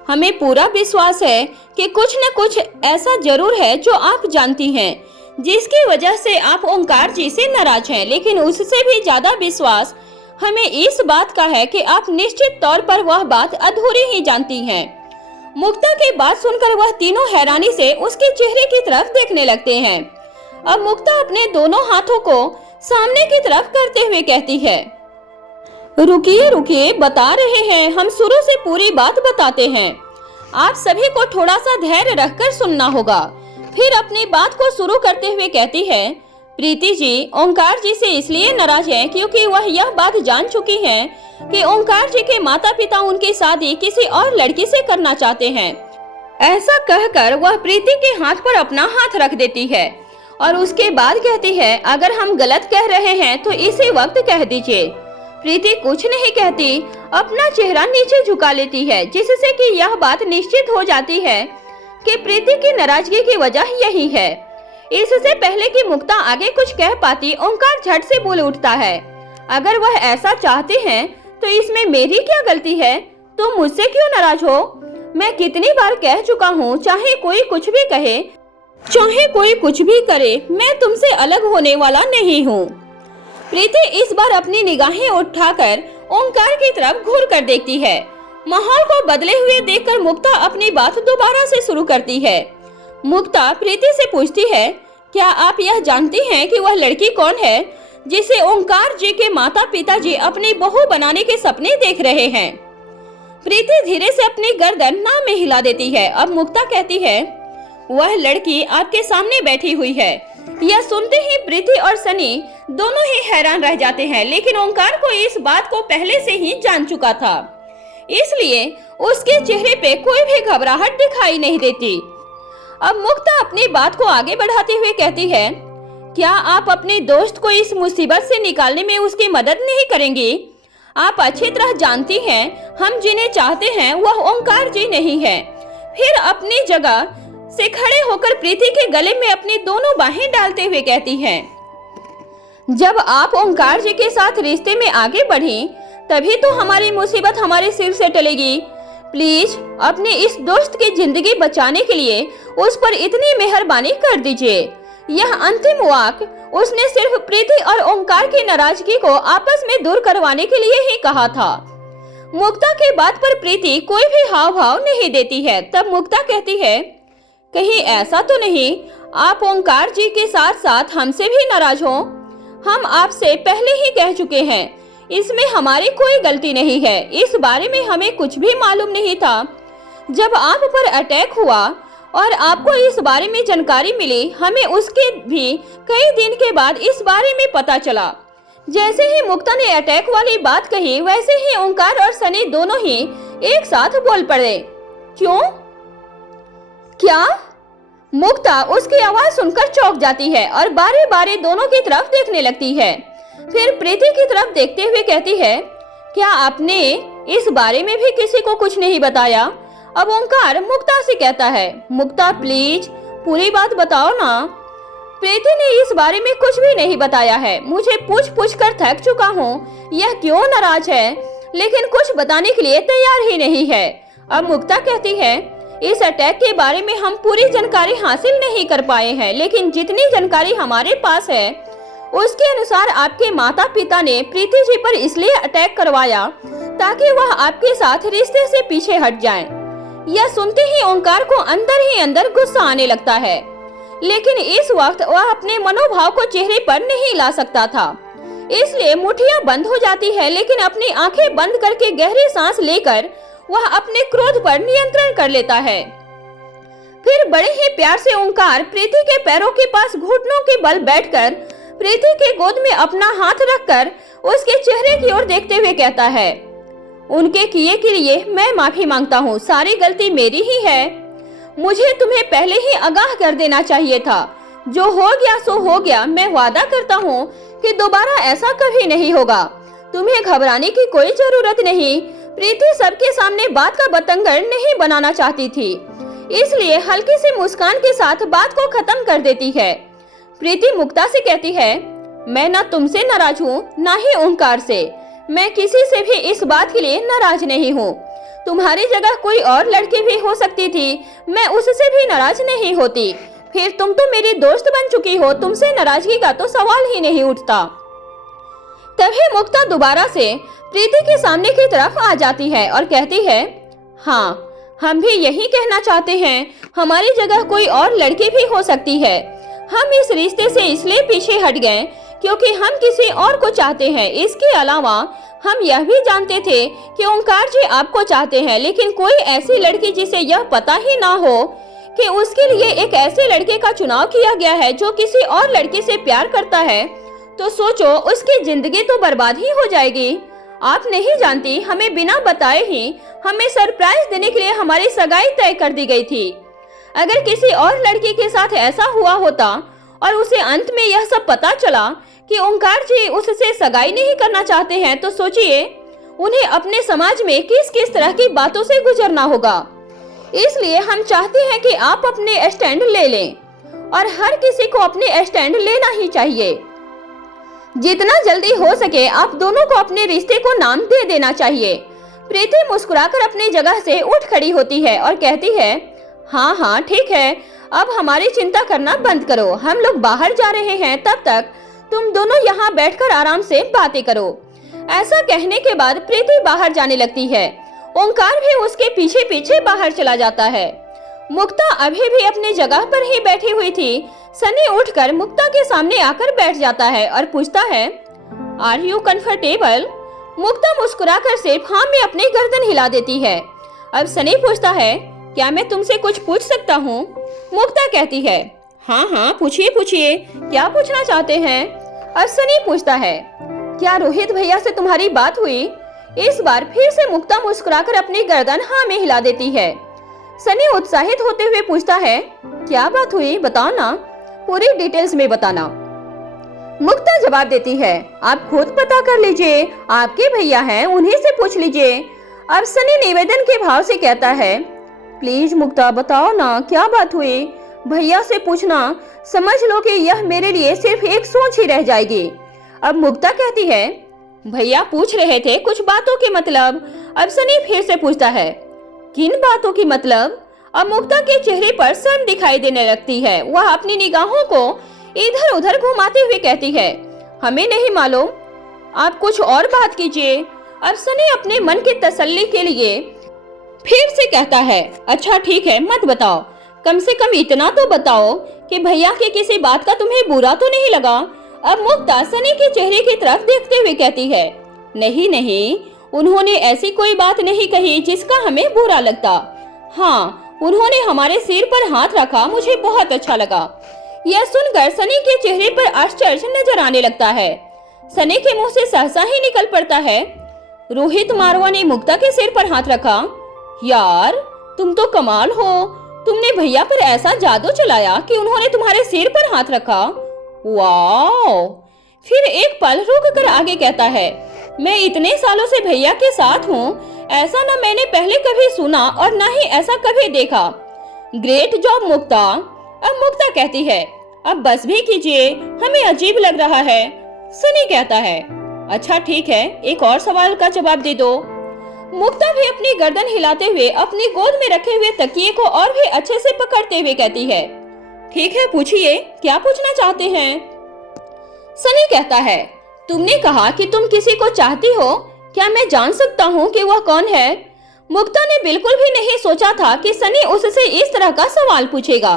हमें पूरा विश्वास है कि कुछ न कुछ ऐसा जरूर है जो आप जानती हैं, जिसकी वजह से आप ओंकार जी से नाराज हैं। लेकिन उससे भी ज्यादा विश्वास हमें इस बात का है कि आप निश्चित तौर पर वह बात अधूरी ही जानती हैं। मुक्ता की बात सुनकर वह तीनों हैरानी से उसके चेहरे की तरफ देखने लगते हैं। अब मुक्ता अपने दोनों हाथों को सामने की तरफ करते हुए कहती है, रुकिए रुकिए, बता रहे हैं, हम शुरू से पूरी बात बताते हैं। आप सभी को थोड़ा सा धैर्य रखकर सुनना होगा। फिर अपनी बात को शुरू करते हुए कहती है, प्रीति जी ओंकार जी से इसलिए नाराज हैं क्योंकि वह यह बात जान चुकी हैं कि ओंकार जी के माता पिता उनकी शादी किसी और लड़की से करना चाहते हैं। ऐसा कहकर वह प्रीति के हाथ पर अपना हाथ रख देती है और उसके बाद कहती है, अगर हम गलत कह रहे हैं तो इसी वक्त कह दीजिए। प्रीति कुछ नहीं कहती, अपना चेहरा नीचे झुका लेती है, जिससे कि यह बात निश्चित हो जाती है कि प्रीति की नाराजगी की वजह यही है। इससे पहले कि मुक्ता आगे कुछ कह पाती, ओंकार झट से बोल उठता है, अगर वह ऐसा चाहते हैं तो इसमें मेरी क्या गलती है? तुम मुझसे क्यों नाराज हो? मैं कितनी बार कह चुका हूँ, चाहे कोई कुछ भी कहे, चाहे कोई कुछ भी करे, मैं तुमसे अलग होने वाला नहीं हूँ। प्रीति इस बार अपनी निगाहें उठाकर ओंकार की तरफ घूर कर देखती है। माहौल को बदले हुए देखकर मुक्ता अपनी बात दोबारा से शुरू करती है। मुक्ता प्रीति से पूछती है, क्या आप यह जानती हैं कि वह लड़की कौन है जिसे ओंकार जी के माता पिता जी अपनी बहू बनाने के सपने देख रहे हैं? प्रीति धीरे से अपनी गर्दन ना में हिला देती है। अब मुक्ता कहती है, वह लड़की आपके सामने बैठी हुई है। यह सुनते ही प्रीति और सनी दोनों ही हैरान रह जाते हैं, लेकिन ओंकार को इस बात को पहले से ही जान चुका था, इसलिए उसके चेहरे पे कोई भी घबराहट दिखाई नहीं देती। अब मुक्ता अपनी बात को आगे बढ़ाते हुए कहती है, क्या आप अपने दोस्त को इस मुसीबत से निकालने में उसकी मदद नहीं करेंगी? आप अच्छी तरह जानती हैं, हम जिन्हें चाहते हैं वह ओंकार जी नहीं है। फिर अपनी जगह से खड़े होकर प्रीति के गले में अपनी दोनों बाहें डालते हुए कहती है, जब आप ओंकार जी के साथ रिश्ते में आगे बढ़ी तभी तो हमारी मुसीबत हमारे सिर से टलेगी। प्लीज अपने इस दोस्त की जिंदगी बचाने के लिए उस पर इतनी मेहरबानी कर दीजिए। यह अंतिम वाक्य उसने सिर्फ प्रीति और ओंकार की नाराजगी को आपस में दूर करवाने के लिए ही कहा था। मुक्ता की बात पर प्रीति कोई भी हाव भाव नहीं देती है। तब मुक्ता कहती है, कहीं ऐसा तो नहीं आप ओंकार जी के साथ साथ हमसे भी नाराज हो? हम आपसे पहले ही कह चुके हैं, इसमें हमारी कोई गलती नहीं है। इस बारे में हमें कुछ भी मालूम नहीं था। जब आप पर अटैक हुआ और आपको इस बारे में जानकारी मिली, हमें उसके भी कई दिन के बाद इस बारे में पता चला। जैसे ही मुक्ता ने अटैक वाली बात कही, वैसे ही ओंकार और सनी दोनों ही एक साथ बोल पड़े। क्यों? क्या? मुक्ता उसकी आवाज सुनकर चौंक जाती है और बारी बारी दोनों की तरफ देखने लगती है। फिर प्रीति की तरफ देखते हुए कहती है, क्या आपने इस बारे में भी किसी को कुछ नहीं बताया? अब ओंकार मुक्ता से कहता है, मुक्ता प्लीज पूरी बात बताओ ना। प्रीति ने इस बारे में कुछ भी नहीं बताया है। मुझे पूछ पूछ कर थक चुका हूँ, यह क्यों नाराज है, लेकिन कुछ बताने के लिए तैयार ही नहीं है। अब मुक्ता कहती है, इस अटैक के बारे में हम पूरी जानकारी हासिल नहीं कर पाए हैं, लेकिन जितनी जानकारी हमारे पास है उसके अनुसार आपके माता पिता ने प्रीति जी पर इसलिए अटैक करवाया ताकि वह आपके साथ रिश्ते से पीछे हट जाएं। यह सुनते ही ओंकार को अंदर ही अंदर गुस्सा आने लगता है, लेकिन इस वक्त वह अपने मनोभाव को चेहरे पर नहीं ला सकता था, इसलिए मुठ्ठियां बंद हो जाती है। लेकिन अपनी आंखें बंद करके गहरी सांस लेकर वह अपने क्रोध पर नियंत्रण कर लेता है। फिर बड़े ही प्यार से ओंकार प्रीति के पैरों के पास घुटनों के बल बैठकर प्रीति के गोद में अपना हाथ रखकर उसके चेहरे की ओर देखते हुए कहता है, उनके किए के लिए मैं माफी मांगता हूँ, सारी गलती मेरी ही है। मुझे तुम्हें पहले ही आगाह कर देना चाहिए था। जो हो गया सो हो गया। मैं वादा करता हूँ कि दोबारा ऐसा कभी नहीं होगा। तुम्हें घबराने की कोई जरूरत नहीं। प्रीति सबके सामने बात का बतंगड़ नहीं बनाना चाहती थी, इसलिए हल्की सी मुस्कान के साथ बात को खत्म कर देती है। प्रीति मुक्ता से कहती है, मैं ना तुमसे नाराज हूँ ना ही ओंकार से। मैं किसी से भी इस बात के लिए नाराज नहीं हूँ। तुम्हारी जगह कोई और लड़की भी हो सकती थी, मैं उससे भी नाराज नहीं होती। फिर तुम तो मेरी दोस्त बन चुकी हो, तुमसे नाराजगी का तो सवाल ही नहीं उठता। तभी मुक्ता दोबारा से प्रीति के सामने की तरफ आ जाती है और कहती है, हाँ, हम भी यही कहना चाहते हैं, हमारी जगह कोई और लड़की भी हो सकती है। हम इस रिश्ते से इसलिए पीछे हट गए क्योंकि हम किसी और को चाहते हैं। इसके अलावा हम यह भी जानते थे कि ओंकार जी आपको चाहते हैं, लेकिन कोई ऐसी लड़की जिसे यह पता ही ना हो कि उसके लिए एक ऐसे लड़के का चुनाव किया गया है जो किसी और लड़के से प्यार करता है, तो सोचो उसकी जिंदगी तो बर्बाद ही हो जाएगी। आप नहीं जानती, हमें बिना बताए ही हमें सरप्राइज देने के लिए हमारी सगाई तय कर दी गई थी। अगर किसी और लड़की के साथ ऐसा हुआ होता और उसे अंत में यह सब पता चला कि ओंकार जी उससे सगाई नहीं करना चाहते हैं, तो सोचिए उन्हें अपने समाज में किस किस तरह की बातों से गुजरना होगा। इसलिए हम चाहते हैं कि आप अपने स्टैंड ले लें और हर किसी को अपने स्टैंड लेना ही चाहिए। जितना जल्दी हो सके आप दोनों को अपने रिश्ते को नाम दे देना चाहिए। प्रीति मुस्कुराकर अपनी जगह से उठ खड़ी होती है और कहती है, हाँ हाँ ठीक है, अब हमारी चिंता करना बंद करो, हम लोग बाहर जा रहे हैं, तब तक तुम दोनों यहाँ बैठकर आराम से बातें करो। ऐसा कहने के बाद प्रीति बाहर जाने लगती है। ओंकार भी उसके पीछे पीछे बाहर चला जाता है। मुक्ता अभी भी अपनी जगह पर ही बैठी हुई थी। सनी उठकर मुक्ता के सामने आकर बैठ जाता है और पूछता है, आर यू कंफर्टेबल? मुक्ता मुस्कुराकर सिर्फ हाँ में अपनी गर्दन हिला देती है। अब सनी पूछता है, क्या मैं तुमसे कुछ पूछ सकता हूँ? मुक्ता कहती है, हाँ हाँ पूछिए पूछिए, क्या पूछना चाहते हैं? और सनी पूछता है, क्या रोहित भैया से तुम्हारी बात हुई? इस बार फिर से मुक्ता मुस्कुराकर अपनी गर्दन हाँ में हिला देती है। सनी उत्साहित होते हुए पूछता है, क्या बात हुई, बताओ ना, पूरी डिटेल्स में बताना। मुक्ता जवाब देती है, आप खुद पता कर लीजिए, आपके भैया हैं, उन्हीं से पूछ लीजिए। अब सनी निवेदन के भाव से कहता है, प्लीज मुक्ता बताओ ना, क्या बात हुई? भैया से पूछना, समझ लो कि यह मेरे लिए सिर्फ एक सोच ही रह जाएगी। अब मुक्ता कहती है, भैया पूछ रहे थे कुछ बातों के मतलब। अब सनी फिर से पूछता है, किन बातों की मतलब? अब मुक्ता के चेहरे पर शर्म दिखाई देने लगती है। वह अपनी निगाहों को इधर उधर घुमाते हुए कहती है, हमें नहीं मालूम, आप कुछ और बात कीजिए। अब सनी अपने मन की तसल्ली के लिए फिर से कहता है, अच्छा ठीक है, मत बताओ, कम से कम इतना तो बताओ कि भैया के किसी बात का तुम्हें बुरा तो नहीं लगा? अब मुक्ता सनी के चेहरे की तरफ देखते हुए कहती है, नहीं नहीं, उन्होंने ऐसी कोई बात नहीं कही जिसका हमें बुरा लगता। हाँ, उन्होंने हमारे सिर पर हाथ रखा, मुझे बहुत अच्छा लगा। यह सुनकर सनी के चेहरे पर आश्चर्य नजर आने लगता है। सनी के मुंह से सहसा ही निकल पड़ता है, रोहित मारवा ने मुक्ता के सिर पर हाथ रखा? यार तुम तो कमाल हो, तुमने भैया पर ऐसा जादू चलाया कि उन्होंने तुम्हारे सिर पर हाथ रखा। वाओ! फिर एक पल रुक कर आगे कहता है, मैं इतने सालों से भैया के साथ हूँ, ऐसा ना मैंने पहले कभी सुना और ना ही ऐसा कभी देखा। ग्रेट जॉब मुक्ता। अब मुक्ता कहती है, अब बस भी कीजिए, हमें अजीब लग रहा है। सनी कहता है, अच्छा ठीक है, एक और सवाल का जवाब दे दो। मुक्ता भी अपनी गर्दन हिलाते हुए अपनी गोद में रखे हुए तकिए को और भी अच्छे से पकड़ते हुए कहती है, ठीक है पूछिए, क्या पूछना चाहते हैं? सनी कहता है, तुमने कहा कि तुम किसी को चाहती हो, क्या मैं जान सकता हूँ कि वह कौन है? मुक्ता ने बिल्कुल भी नहीं सोचा था कि सनी उससे इस तरह का सवाल पूछेगा।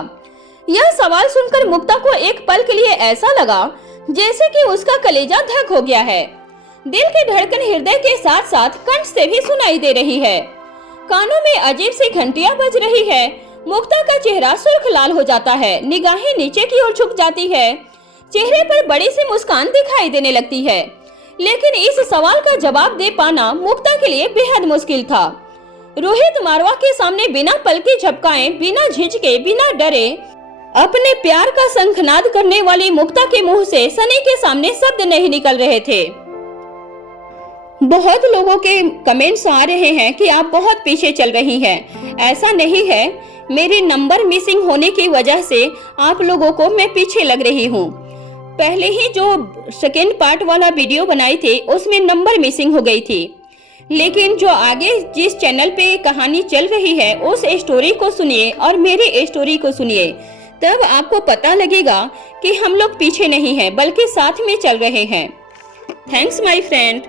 यह सवाल सुनकर मुक्ता को एक पल के लिए ऐसा लगा जैसे कि उसका कलेजा धक हो गया है। दिल की धड़कन हृदय के साथ साथ कंठ से भी सुनाई दे रही है। कानों में अजीब सी घंटियां बज रही है। मुक्ता का चेहरा सुर्ख लाल हो जाता है, निगाहें नीचे की ओर झुक जाती है, चेहरे पर बड़ी सी मुस्कान दिखाई देने लगती है। लेकिन इस सवाल का जवाब दे पाना मुक्ता के लिए बेहद मुश्किल था। रोहित मारवा के सामने बिना पलके झपकाए, बिना झिझके, बिना डरे अपने प्यार का शंखनाद करने वाली मुक्ता के मुंह से सनी के सामने शब्द नहीं निकल रहे थे। बहुत लोगों के कमेंट्स आ रहे हैं कि आप बहुत पीछे चल रही हैं। ऐसा नहीं है, मेरे नंबर मिसिंग होने की वजह से आप लोगों को मैं पीछे लग रही हूँ। पहले ही जो सेकेंड पार्ट वाला वीडियो बनाई थी उसमें नंबर मिसिंग हो गई थी, लेकिन जो आगे जिस चैनल पे कहानी चल रही है उस स्टोरी को सुनिए और मेरी स्टोरी को सुनिए, तब आपको पता लगेगा कि हम लोग पीछे नहीं हैं बल्कि साथ में चल रहे हैं। Thanks my friend.